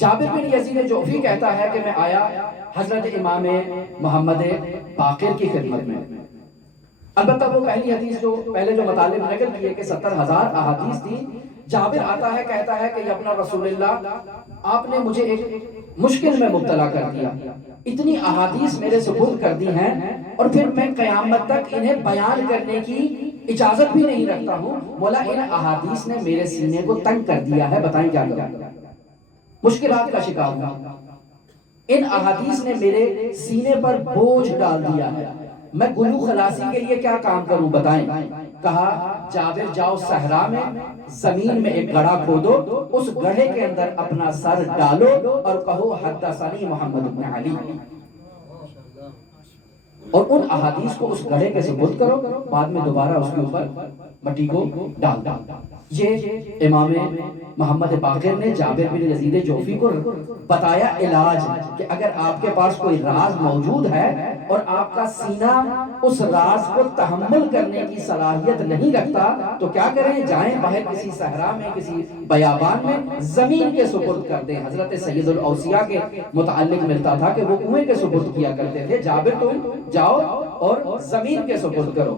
جابر بن یزید جوفی کہتا ہے کہ میں آیا حضرت امام محمد باقر کی خدمت میں. البتہ وہ پہلی حدیث جو پہلے جو مطالب نقل کیے کہ 70,000 احادیث تھی. جابر آتا ہے کہتا ہے کہ یا اپنا رسول اللہ آپ نے مجھے ایک مشکل میں مبتلا کر دیا، اتنی احادیث میرے سپرد کر دی ہیں اور پھر میں قیامت تک انہیں بیان کرنے کی اجازت بھی نہیں رکھتا ہوں. مولا ان احادیث نے میرے سینے کو تنگ کر دیا ہے، بتائیں کیا کروں. مشکلات کا شکار ہوں، ان احادیث نے میرے سینے پر بوجھ ڈال دیا ہے، میں گلو خلاصی کے لیے کیا کام کروں بتائیں. کہا جابر جاؤ صحرا میں زمین میں ایک گڑھا کھودو، اس گڑھے کے اندر اپنا سر ڈالو اور کہو حدثنی محمد بن علی، اور ان احادیث کو اس گڑھے کے سپرد کرو، بعد میں دوبارہ اس کے اوپر مٹی کو ڈال دو. یہ امام محمد باقر نے جابر بن یزید جوفی کو بتایا علاج کہ اگر آپ کے پاس کوئی راز موجود ہے اور آپ کا سینہ اس راز کو تحمل کرنے کی صلاحیت نہیں رکھتا تو کیا کریں، جائیں باہر کسی صحرا میں کسی بیابان میں زمین کے سپرد کر دیں. حضرت سید الاوصیاء کے متعلق ملتا تھا کہ وہ کنویں کے سپرد کیا کرتے تھے. جابر تم جاؤ اور زمین کے سپرد کرو.